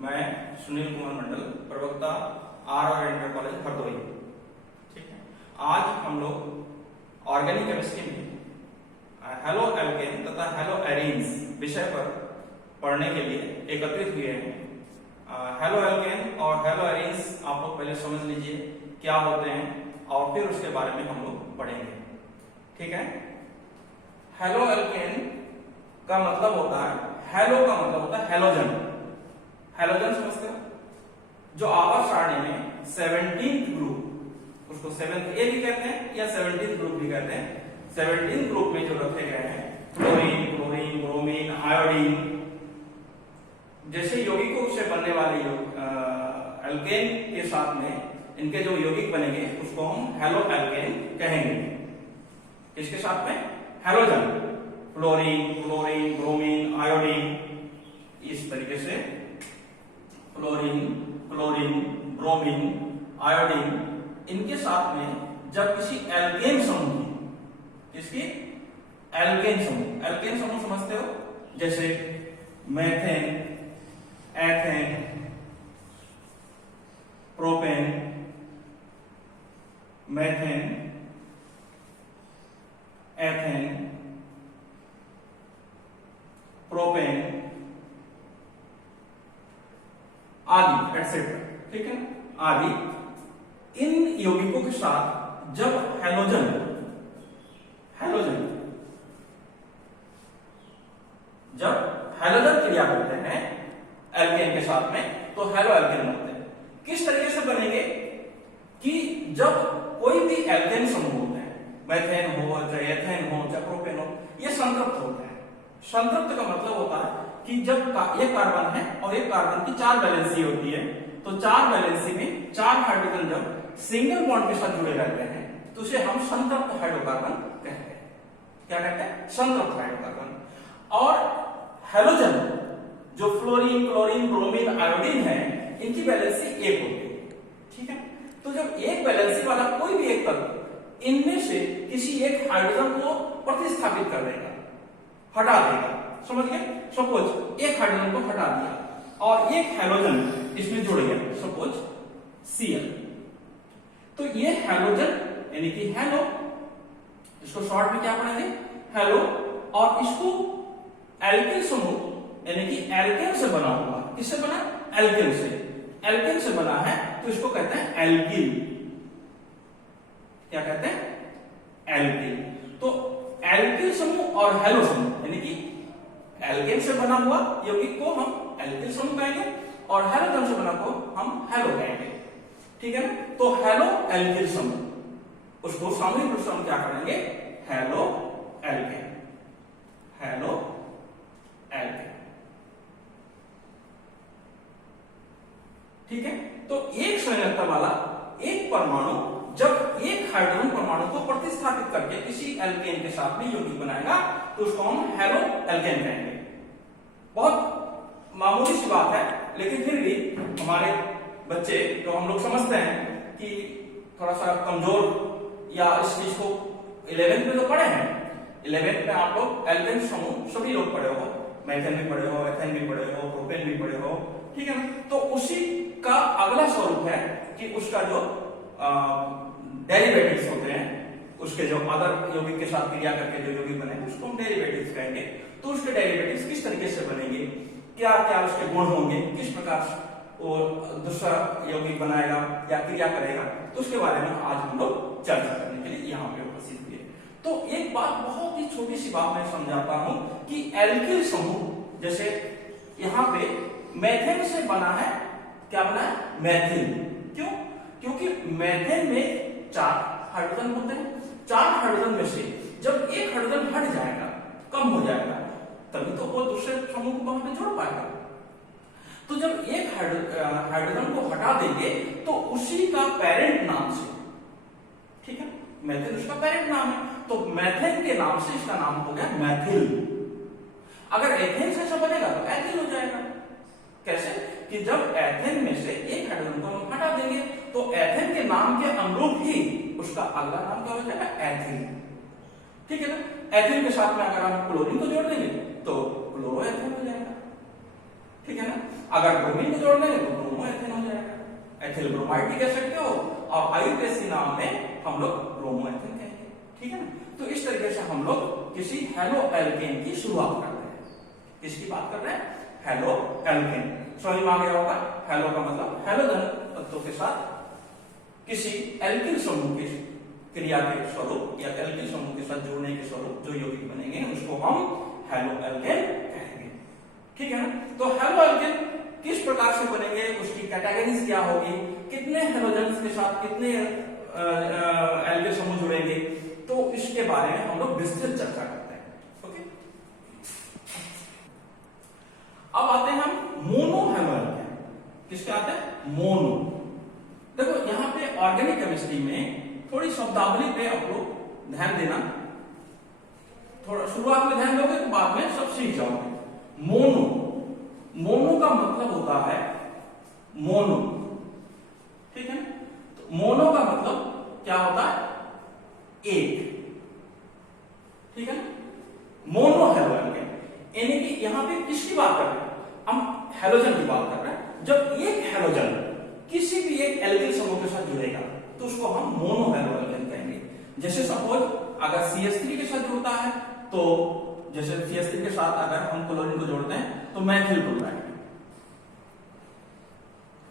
मैं सुनील कुमार मंडल, प्रवक्ता are inter college Hardoi. ठीक है, आज हम लोग ऑर्गेनिक केमिस्ट्री में हेलो एल्केन तथा हेलो एरीन्स विषय पर पढ़ने के लिए एकत्रित हुए हैं। हेलो एल्केन और हेलो एरीन्स आप लोग पहले समझ लीजिए क्या होते हैं और फिर उसके बारे में हम लोग पढ़ेंगे। ठीक है, हेलो एल्केन का मतलब होता है, हेलो का मतलब होता है हेलोजन। हेलोजन समझते हो, जो आवर्त सारणी में 17th ग्रुप, उसको 7th ए भी कहते हैं या 17th ग्रुप भी कहते हैं। 17th ग्रुप में जो रखे गए हैं फ्लोरीन, क्लोरीन, ब्रोमीन, आयोडीन जैसे यौगिकों से बनने वाले एल्केन के साथ में इनके जो यौगिक बनेंगे उसको हम हेलो एल्केन कहेंगे। किसके साथ में? Halogen, fluorine, chlorine, bromine, iodine, इस तरीके से फ्लोरीन, क्लोरीन, ब्रोमीन, आयोडीन, इनके साथ में जब किसी एल्केन समूह की, किसकी? एल्केन समूह। एल्केन समूह समझते हो, जैसे methane, ethane, propane, methane, ethane, propane आदि एटसेट्रा। ठीक है, आदि इन यौगिकों के साथ जब हेलोजन क्रिया करते हैं एल्केन के साथ में तो हेलो एल्केन बनते हैं। किस तरीके से बनेंगे कि जब कोई भी एल्केन समूह होते हैं, मेथेन हो चाहे एथेन हो चाहे प्रोपेन हो, ये संतृप्त होते हैं। संतृप्त का मतलब होता है कि जब एक कार्बन है और एक कार्बन की 4 वैलेंसी होती है, तो 4 वैलेंसी में 4 हाइड्रोजन जब सिंगल बॉन्ड के साथ जुड़े रहते हैं तो उसे हम संतृप्त हाइड्रोकार्बन कहते हैं। क्या कहते हैं? संतृप्त हाइड्रोकार्बन। और हेलोजन जो फ्लोरीन, क्लोरीन, ब्रोमीन, आयोडीन है, इनकी वैलेंसी 1 होती है। ठीक है, तो जब एक वैलेंसी वाला कोई भी एक तत्व इनमें से किसी एक हाइड्रोजन को प्रतिस्थापित कर देगा, हटा देगा, समझ गए? सपोज एक हाइड्रोजन को हटा दिया और एक हेलोजन इसमें जुड़ गया, सपोज Cl, तो ये हेलोजन यानी कि हेलो, इसको शॉर्ट में क्या पढ़ेंगे? हेलो, और इसको एल्किल समूह यानी कि एल्केन से बना हुआ। किससे बना? एल्केन से। एल्केन से बना है तो इसको कहते हैं एल्किल। क्या कहते हैं? एल्किल। तो एल्किल समूह और हेलो समूह यानी कि एल्केन से बना हुआ यौगिक को हम एल्किल समूह कहेंगे और हेलोजन से बना को हम हेलो कहेंगे। ठीक है ना? तो हेलो एल्किल समूह, उसको सामूहिक रूप से हम क्या करेंगे? Halo alkane, halo alkane. ठीक है, तो एक संयोजकता वाला एक परमाणु जब एक हाइड्रोजन परमाणु को प्रतिस्थापित करके किसी एल्केन के साथ में यौगिक बनाएगा तो उसको हम हेलो एल्केन कहेंगे। बहुत मामूली सी बात है, लेकिन फिर भी हमारे बच्चे जो हम लोग समझते हैं कि थोड़ा सा कमजोर या इस चीज को 11th में तो पढ़े हैं, 11th में आप लोग एल्केन समूह सभी लोग पढ़े हो, मेथेन भी पढ़े हो, एथेन भी पढ़े हो, प्रोपेन भी पढ़े हो। ठीक है ना? तो उसी का अगला स्वरूप है कि उसका जो डेरिवेटिव्स होते हैं, उसके जो अदर यौगिक के साथ क्रिया करके जो यौगिक बने उसको हम डेरिवेटिव्स कहेंगे। तो उसके डेरिवेटिव्स किस तरीके से बनेंगे, क्या क्या उसके गुण होंगे, किस प्रकार वो दूसरा यौगिक बनाएगा या क्रिया करेगा, तो उसके बारे में आज हम लोग चर्चा करने के लिए यहाँ पे उपस्थित हुए। तो एक बात, बहुत ही छोटी सी बात मैं समझाता हूं कि एल्किल समूह जैसे यहाँ पे मेथेन से बना है, क्या बना है? मेथिल। क्यों? क्योंकि मेथेन में 4 हाइड्रोजन होते हैं। 4 हाइड्रोजन में से जब एक हाइड्रोजन हट जाएगा, कम हो जाएगा, तभी तो वो दूसरे समूह को वहां पे जोड़ पाएगा। तो जब एक हाइड्रोजन को हटा देंगे तो उसी का पेरेंट नाम से, ठीक है, मेथेन उसका पेरेंट नाम है, तो मेथेन के नाम से इसका नाम हो गया मेथिल। अगर एथेन से ऐसा बनेगा तो एथिल हो जाएगा। कैसे? कि जब एथेन में से एक हाइड्रोजन को हम हटा देंगे तो एथेन के नाम के अनुरूप ही उसका अगला नाम क्या हो जाएगा? एथिल। ठीक है ना? एथिल के साथ में अगर हम क्लोरीन को जोड़ देंगे तो क्लोरोएथेन हो जाएगा। ठीक है ना? अगर ब्रोमीन को जोड़ देंगे तो ब्रोमो एथेन हो जाएगा, एथिल ब्रोमाइड भी कह सकते हो, और आईयूपीएसी नाम में हम लोग ब्रोमो एथेन कहेंगे, ठीक है ना। तो इस तरीके से हम लोग किसी हेलो एल्केन की शुरुआत कर रहे हैं। किसकी बात कर रहे हैं? Halo alkane. समझ में आ गया होगा, हेलो का मतलब हेलोजन तत्वों के साथ किसी एल्किल समूह की क्रिया के स्वरूप या एल्किल समूह के साथ जुड़ने के स्वरूप जो यौगिक बनेंगे उसको हम हेलो एल्केन कहेंगे, ठीक है ना। तो हेलो एल्केन किस प्रकार से बनेंगे, उसकी कैटेगरीज क्या होगी, कितने हेलोजेंस के साथ कितने एल्किल समूह जुड़ेंगे, तो इसके बारे में हम लोग विस्तृत चर्चा करते हैं, ओके। अब आते हैं हम मोनो हेलो एल्केन। किसके आते हैं? मोनो। देखो यहां पे ऑर्गेनिक केमिस्ट्री में थोड़ी शब्दावली पे आप लोग ध्यान देना, थोड़ा शुरुआत में ध्यान दोगे तो बाद में सब सीख जाओगे। मोनो, मोनो का मतलब होता है मोनो, ठीक है। तो मोनो का मतलब क्या होता है? एक, ठीक है। मोनो हेलो एल्केन यानी कि यहां पे किसकी बात कर रहे हैं? हम हेलोजन की बात कर रहे हैं। जब एक हेलोजन किसी भी एक एल्किल समूह के साथ जुड़ेगा तो उसको हम मोनो हेलो एल्केन कहेंगे। जैसे सपोज अगर CH3 के साथ जुड़ता है तो जैसे CH3 के साथ अगर हम क्लोरीन को जोड़ते हैं तो मैथिल क्लोराइड,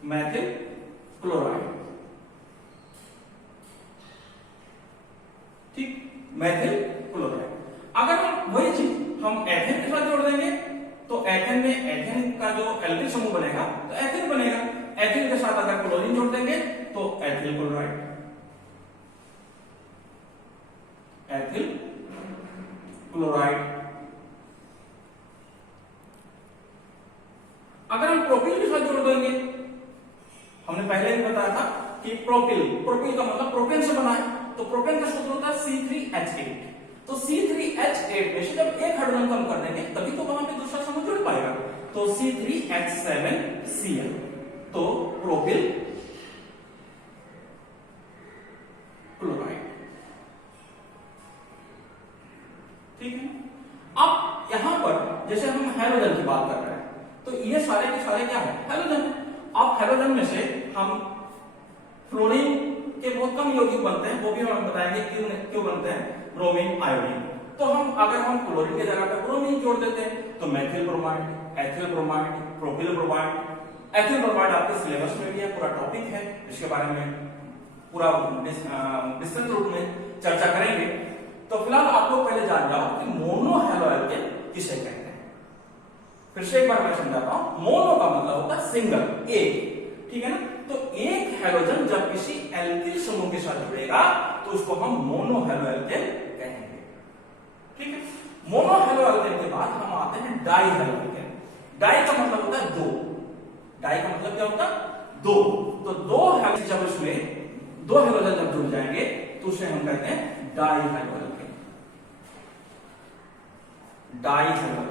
मैथिल क्लोराइड, ठीक, मैथिल क्लोराइड। अगर हम वही चीज हम एथेन के साथ जोड़ देंगे तो एथेन में एथेन का जो एल्किल समूह बनेगा तो एथिल बनेगा। एथिल के साथ अगर क्लोरीन जोड़ देंगे तो एथिल क्लोराइड, एथिल क्लोराइड। अगर हम प्रोपिल के साथ जोड़ देंगे, हमने पहले ही बताया था कि प्रोपिल, प्रोपिल का मतलब प्रोपेन से बना है, तो प्रोपेन का सूत्र होता है C3H8। तो C3H8 में से जब एक हाइड्रोजन कम कर देंगे तभी तो वहां पे दूसरा समूह जुड़ पाएगा, तो C3H7Cl, तो प्रोपिल क्लोराइड, ठीक है। अब यहां पर जैसे हम हेलोजन की बात कर रहे हैं तो ये सारे के सारे क्या है? हेलोजन। अब हेलोजन में से हम फ्लोरीन के बहुत कम यौगिक बनते हैं, वो भी हम बताएंगे क्यों बनते हैं, ब्रोमीन, आयोडीन। तो हम अगर हम क्लोरीन की जगह पे ब्रोमीन जोड़ देते हैं तो Maithil bromide, ethyl bromide, propyl bromide. Ethyl bromide आपके सिलेबस में भी है, पूरा टॉपिक है, इसके बारे में पूरा विस्तृत रूप में चर्चा करेंगे। तो फिलहाल आप लोग पहले जान जाओ कि मोनो हेलो एल्केन किसे कहते हैं। फिर से एक बार मैं समझाता हूं। मोनो का मतलब होता है सिंगल, एक, ठीक है ना। तो एक हेलोजन जब किसी एल्किल समूह के साथ जुड़ेगा तो उसको हम मोनो हेलो एल्केन कहेंगे, ठीक है। मोनो हेलो एल्केन के बाद हम आते हैं डाई हेलो एल्केन। डाई का मतलब होता है दो, डाई का मतलब क्या होता है? दो। तो दो हेलोजन जब इसमें दो हेलोजन जब जुड़ जाएंगे तो उसे हम कहते हैं dihaloalkane, dihaloalkane.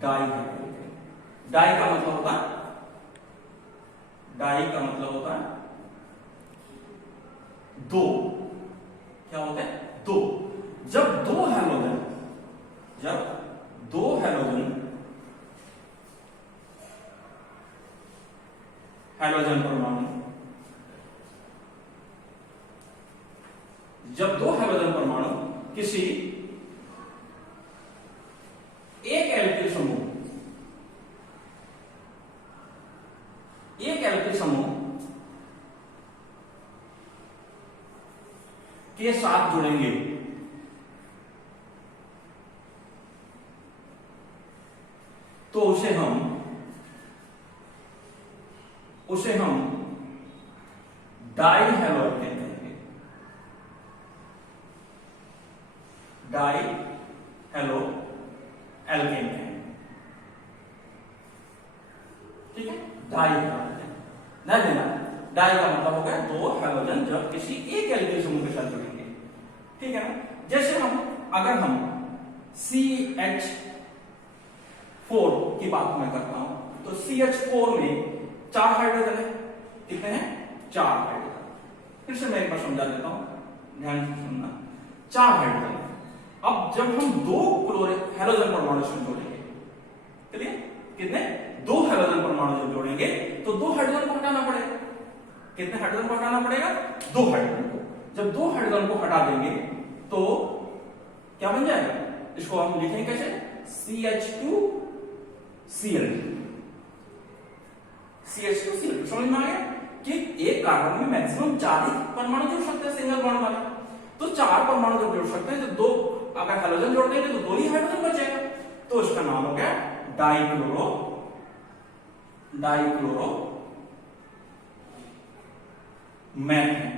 Dihaloalkane, di का मतलब होता है, डाई का मतलब होता है दो। क्या होता है? दो। जब दो हेलोजन, जब दो हेलोजन, हेलोजन परमाणु, जब दो हेलोजन परमाणु किसी एक एल्किल समूह, एक एल्किल समूह के साथ जुड़ेंगे तो उसे हम डाई हेलो एल्केन कहेंगे, डाई हेलो एल्केन कहेंगे, ठीक है। डाई हेलो एल्केन ध्यान देना, डाई का मतलब हो गया दो हेलोजन जब किसी एक एल्किल समूह के साथ जुड़ेंगे, ठीक है ना। जैसे अगर हम CH4 की बात मैं करता हूं तो CH4 में 4 हाइड्रोजन है, कितने हैं? 4 हाइड्रोजन, फिर से मैं एक बार समझा देता हूं, ध्यान से सुनना। 4 हाइड्रोजन, अब जब हम 2 हेलोजन परमाणु से जोड़ेंगे, चलिए कितने 2 हेलोजन परमाणु जब जोड़ेंगे तो 2 हाइड्रोजन को हटाना पड़ेगा। कितने हाइड्रोजन को हटाना पड़ेगा? 2 हाइड्रोजन को। जब 2 हाइड्रोजन को हटा देंगे तो क्या बन जाएगा? इसको हम लिखेंगे कैसे? CH2Cl। CH2Cl समझ में आ गया कि एक कार्बन में मैक्सिमम 4 ही परमाणु जुड़ सकते हैं सिंगल बॉन्ड वाले। तो 4 परमाणु जब जुड़ सकते हैं तो 2 अगर हेलोजन जोड़ देंगे तो 2 ही हाइड्रोजन बचेगा। तो इसका नाम हो गया डाइक्लोरो मैथेन।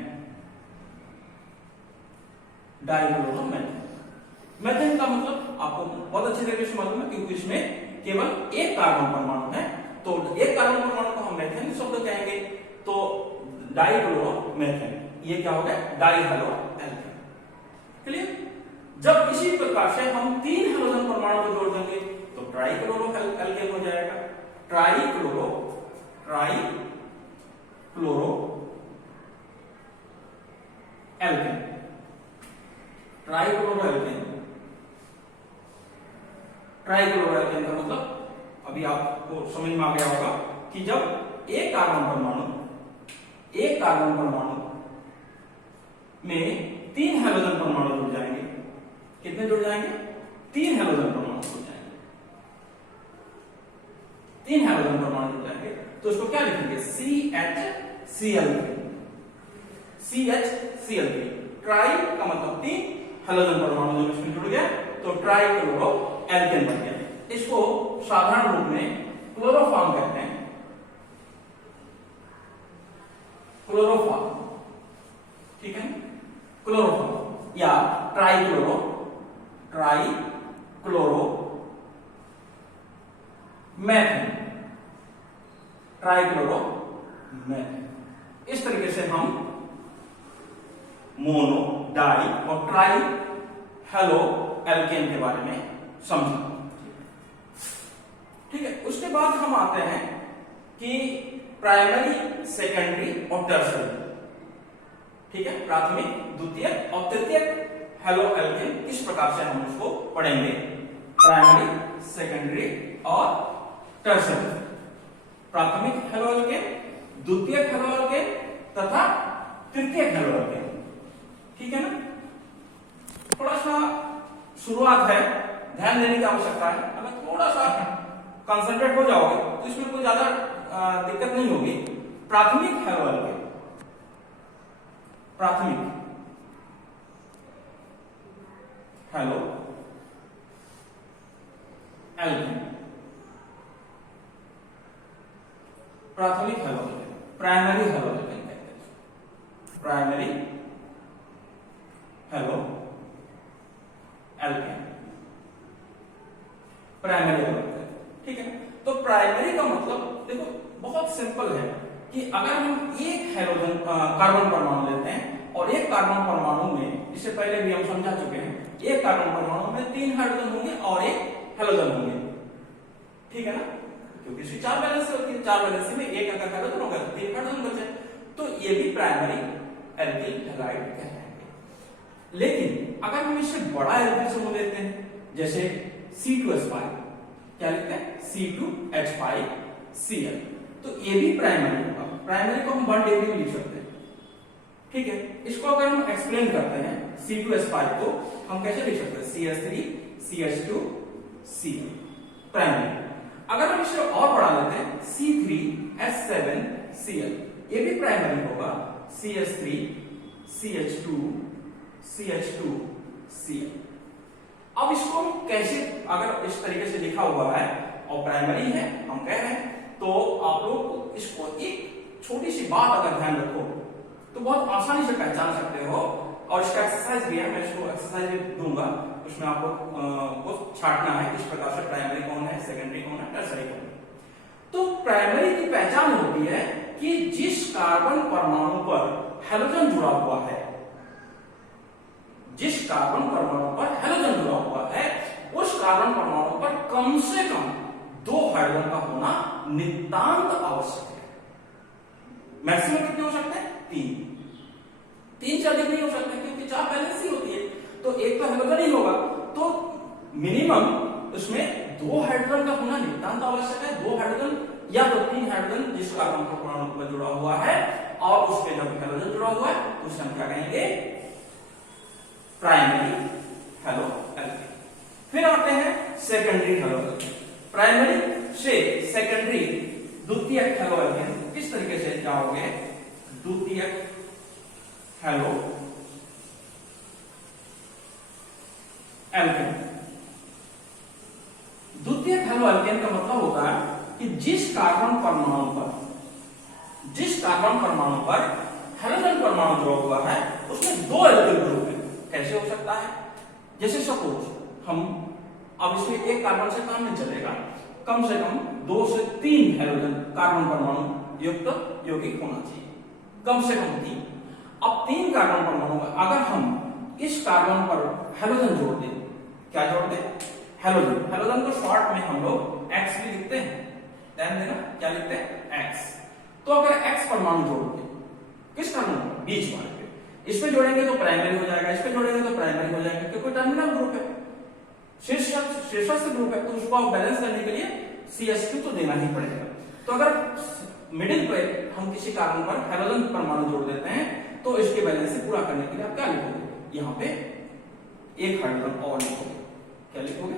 मैथेन का मतलब आपको बहुत अच्छी तरीके से मालूम है क्योंकि इसमें केवल एक कार्बन परमाणु है, तो एक कार्बन परमाणु को हम मैथेन शब्द कहेंगे। तो डाइक्लोरो मैथेन, ये क्या हो गया? डाइहैलो एल्केन। क्लियर? जब इसी प्रकार से हम 3 हेलोजन परमाणु को जोड़ देंगे तो ट्राइक्लोरो एल्केन हो जाएगा। ट्राइक्लोरो एल्केन, ट्राइक्लोरो एल्केन का मतलब अभी आपको समझ में आ गया होगा कि जब एक कार्बन परमाणु में 3 हेलोजन परमाणु जुड़ जाएंगे। कितने जुड़ जाएंगे? 3 हेलोजन परमाणु जुड़ जाएंगे। 3 हेलोजन परमाणु जुड़ जाएंगे तो इसको क्या लिखेंगे? CHCl3। ट्राई का मतलब 3 हेलोजन परमाणु जब इसमें जुड़ गया तो ट्राइक्लोरो एल्केन बन गया। इसको साधारण रूप में क्लोरोफॉर्म कहते हैं। क्लोरोफॉर्म, ठीक है, क्लोरोफॉर्म या ट्राइक्लोरो मैथेन। इस तरीके से हम मोनो, डाई और ट्राई हेलो एल्केन के बारे में समझा। ठीक है, उसके बाद हम आते हैं कि प्राइमरी, सेकेंडरी और टर्शियरी। ठीक है, प्राथमिक, द्वितीयक और तृतीयक हेलो एल्केन किस प्रकार से हम उसको पढ़ेंगे। प्राइमरी, सेकेंडरी और टर्शियरी। प्राथमिक हेलो एल्केन, द्वितीयक हेलो एल्केन तथा तृतीयक हेलो एल्केन। ठीक है ना? थोड़ा सा शुरुआत है, ध्यान देने की आवश्यकता है। अगर थोड़ा सा कंसंट्रेट हो जाओगे तो इसमें कोई ज्यादा दिक्कत नहीं होगी। प्राथमिक हेलो एल्केन, प्राथमिक हेलो एल्केन, प्राथमिक halo alkane, primary halo alkane कहते हैं। Primary halo alkane, primary halo alkane. ठीक है, तो प्राइमरी का मतलब देखो बहुत सिंपल है कि अगर हम एक हेलोजन कार्बन परमाणु लेते हैं और एक कार्बन परमाणु में, इससे पहले भी हम समझा चुके हैं, एक कार्बन परमाणु में 3 हाइड्रोजन होंगे और एक हेलोजन होंगे। ठीक है ना? क्योंकि इसकी 4 वैलेंसी होती है, 4 वैलेंसी में एक अगर हाइड्रोजन होगा तो 3 हाइड्रोजन बचे, तो ये भी प्राइमरी एल्किल हैलाइड कहलाएंगे। लेकिन अगर हम इससे बड़ा एल्किल समूह लेते हैं जैसे C2H5, क्या लिखते हैं? C2H5Cl, तो ये भी प्राइमरी होगा। प्राइमरी को हम 1 डिग्री में लिख सकते हैं। ठीक है, इसको अगर हम एक्सप्लेन करते हैं C2H5 को हम कैसे लिख सकते हैं? CH3CH2Cl, primary. अगर हम इसे और बढ़ा लेते हैं C3H7Cl, ये भी प्राइमरी होगा। CH3CH2CH2Cl। अब इसको हम कैसे, अगर इस तरीके से लिखा हुआ है और प्राइमरी है हम कह रहे हैं, तो आप लोग इसको एक छोटी सी बात अगर ध्यान रखो तो बहुत आसानी से पहचान सकते हो। और इसका एक्सरसाइज भी है, मैं इसको एक्सरसाइज भी दूंगा, उसमें आप लोग को छांटना है किस प्रकार से प्राइमरी कौन है, सेकेंडरी कौन है, टर्शियरी कौन है। तो प्राइमरी की पहचान होती है कि जिस कार्बन परमाणु पर हेलोजन जुड़ा हुआ है, जिस कार्बन परमाणु पर हेलोजन जुड़ा हुआ है, उस कार्बन परमाणु पर कम से कम 2 हाइड्रोजन का होना नितांत आवश्यक है। मैक्सिमम कितने हो सकते हैं? 3। 3 से अधिक नहीं हो सकते क्योंकि 4 बैलेंस ही होती है, तो एक तो हैलोजन ही होगा। तो मिनिमम उसमें 2 हाइड्रोजन का होना नितांत आवश्यक है। 2 हाइड्रोजन या तो 3 हाइड्रोजन जिस कार्बन परमाणु पर जुड़ा हुआ है और उसके जब हैलोजन जुड़ा हुआ है तो उसे हम क्या कहेंगे, प्राइमरी हैलो एल्केन। फिर आते हैं सेकेंडरी हैलो एल्केन। प्राइमरी से सेकेंडरी द्वितीयक हैलो एल्केन किस तरीके से जाओगे, द्वितीयक हैलो एल्केन। द्वितीयक हैलो एल्केन का मतलब होता है कि जिस कार्बन परमाणु पर हैलोजन परमाणु जुड़ा हुआ है उसमें 2 एल्किल ग्रुप है। कैसे हो सकता है, जैसे सपोज हम अब इसमें एक कार्बन से काम नहीं चलेगा, कम से कम 2 से 3 हैलोजन कार्बन परमाणु युक्त यौगिक होना चाहिए, कम से कम 3। अब 3 कार्बन परमाणु अगर हम इस कार्बन पर हैलोजन जोड़ दें, क्या जोड़ दें, हैलोजन। हैलोजन को शॉर्ट में हम लोग X भी लिखते हैं, ध्यान देना क्या लिखते हैं, X। तो अगर X परमाणु जोड़ दें किस कार्बन बीच वाले पे, इसमें जोड़ेंगे तो प्राइमरी हो जाएगा, इसमें जोड़ेंगे तो प्राइमरी हो जाएगा क्योंकि टर्मिनल ग्रुप है, शीर्षस्थ ग्रुप है, तो उसको आप बैलेंस करने के लिए CH2 तो देना ही पड़ेगा। तो अगर मिडिल पे हम किसी कार्बन पर हैलोजन परमाणु जोड़ देते हैं तो इसके बैलेंस से पूरा करने के लिए आप क्या लिखोगे, यहाँ पे एक हाइड्रोजन और लिखोगे, क्या लिखोगे,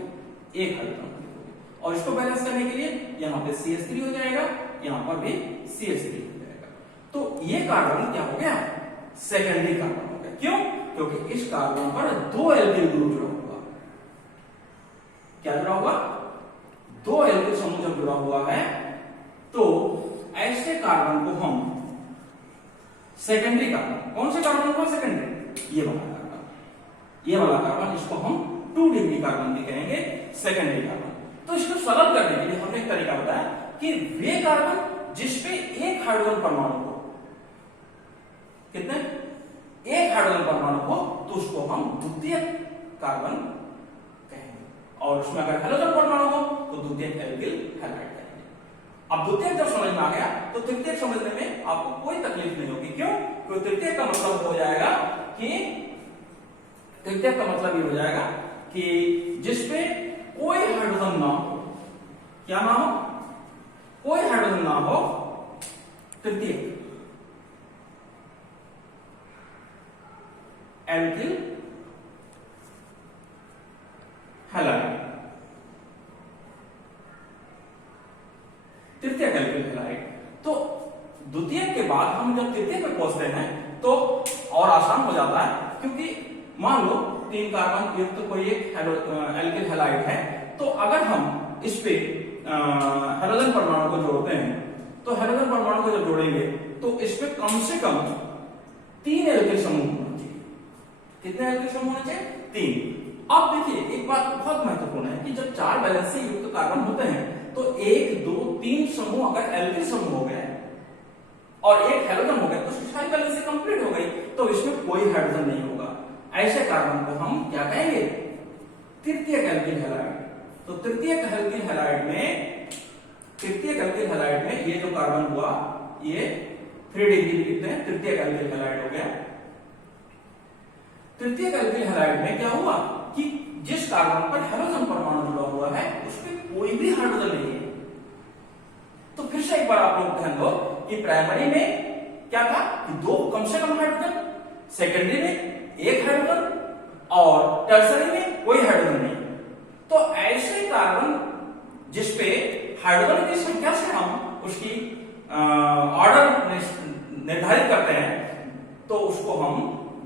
एक हाइड्रोजन लिखोगे, और इसको बैलेंस करने के लिए यहाँ पे CH3 हो जाएगा, यहाँ पर भी CH3 हो जाएगा। तो ये कार्बन क्या हो गया, सेकेंडरी कार्बन हो गया। क्यों, क्योंकि इस कार्बन पर 2 एल्किल ग्रुप जुड़ा हुआ, क्या जुड़ा हुआ, 2 एल्किल समूह जब जुड़ा हुआ है तो ऐसे कार्बन को हम सेकेंडरी कार्बन, कौन से कार्बन को सेकेंडरी, ये वाला कार्बन, ये वाला कार्बन, इसको हम 2 डिग्री कार्बन भी कहेंगे, सेकेंडरी कार्बन। तो इसको सरल करने के लिए हमने एक तरीका बताया कि वे कार्बन जिसपे एक हाइड्रोजन परमाणु हो, कितने, एक हाइड्रोजन परमाणु हो, तो उसको हम द्वितीयक कार्बन कहेंगे, और उसमें अगर हैलोजन परमाणु हो तो द्वितीयक एल्किल हैलाइड कहेंगे। अब द्वितीयक जब समझ में आ गया तो तृतीयक समझने में आपको कोई तकलीफ नहीं होगी। क्यों, क्योंकि तृतीयक का मतलब हो जाएगा कि, तृतीयक का मतलब ये हो जाएगा कि जिसपे कोई हाइड्रोजन ना हो, क्या ना हो, कोई हाइड्रोजन ना हो, तृतीयक एल्किल हैलाइड, तृतीयक एल्किल हैलाइड। तो द्वितीयक के बाद हम जब तृतीयक पे पहुंचते हैं तो और आसान हो जाता है, क्योंकि मान लो 3 कार्बन युक्त कोई एक एल्किल हैलाइड है, तो अगर हम इस पे हैलोजन परमाणु को जोड़ते हैं तो हैलोजन परमाणु को जब जोड़ेंगे तो इस पे कम से कम 3 एल्किल समूह होना चाहिए। कितने एल्किल समूह होने चाहिए, 3। अब देखिए एक बात बहुत महत्वपूर्ण है कि जब 4 बैलेंस से युक्त कार्बन होते हैं तो 1 2 3 समूह अगर एल्किल समूह हो गए और एक हैलोजन हो गया तो सारी बैलेंस कंप्लीट हो गई, तो इसमें कोई हाइड्रोजन नहीं होगा। ऐसे कार्बन को हम क्या कहेंगे, तृतीयक एल्किल हैलाइड। तो तृतीयक एल्किल हैलाइड में, तृतीयक एल्किल हैलाइड में ये जो कार्बन हुआ ये 3 डिग्री लिखते हैं, तृतीयक एल्किल हैलाइड हो गया। तृतीयक एल्किल हैलाइड में क्या हुआ कि जिस कार्बन पर हैलोजन परमाणु जुड़ा हुआ है उसमें कोई भी हाइड्रोजन नहीं है। तो फिर से एक बार आप लोग ध्यान दो कि प्राइमरी में क्या था कि 2 कम से कम हाइड्रोजन, सेकेंडरी में 1 हाइड्रोजन और टर्सरी में कोई हाइड्रोजन नहीं। तो ऐसे कार्बन जिसपे हाइड्रोजन की संख्या से हम उसकी ऑर्डर निर्धारित करते हैं तो उसको हम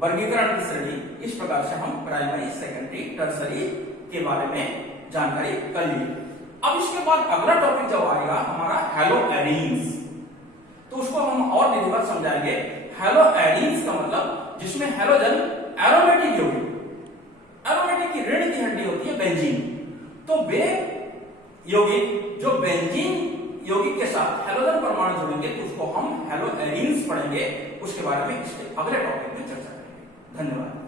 वर्गीकरण की श्रेणी इस प्रकार से हम प्राइमरी, सेकेंडरी, टर्सरी के बारे में जानकारी कर ली। अब इसके बाद अगला टॉपिक जब आएगा हमारा हैलो एडीन्स, तो उसको हम और विधिवत समझाएंगे। हैलो एडीन्स का मतलब जिसमें हैलोजन एरोमेटिक यौगिक, एरोमेटिक की ऋण की हड्डी होती है बेंजीन, तो वे यौगिक जो बेंजीन यौगिक के साथ हैलोजन परमाणु जुड़ेंगे तो उसको हम हैलो एडीन्स पढ़ेंगे। उसके बारे में इसके अगले टॉपिक में चर्चा करेंगे। धन्यवाद।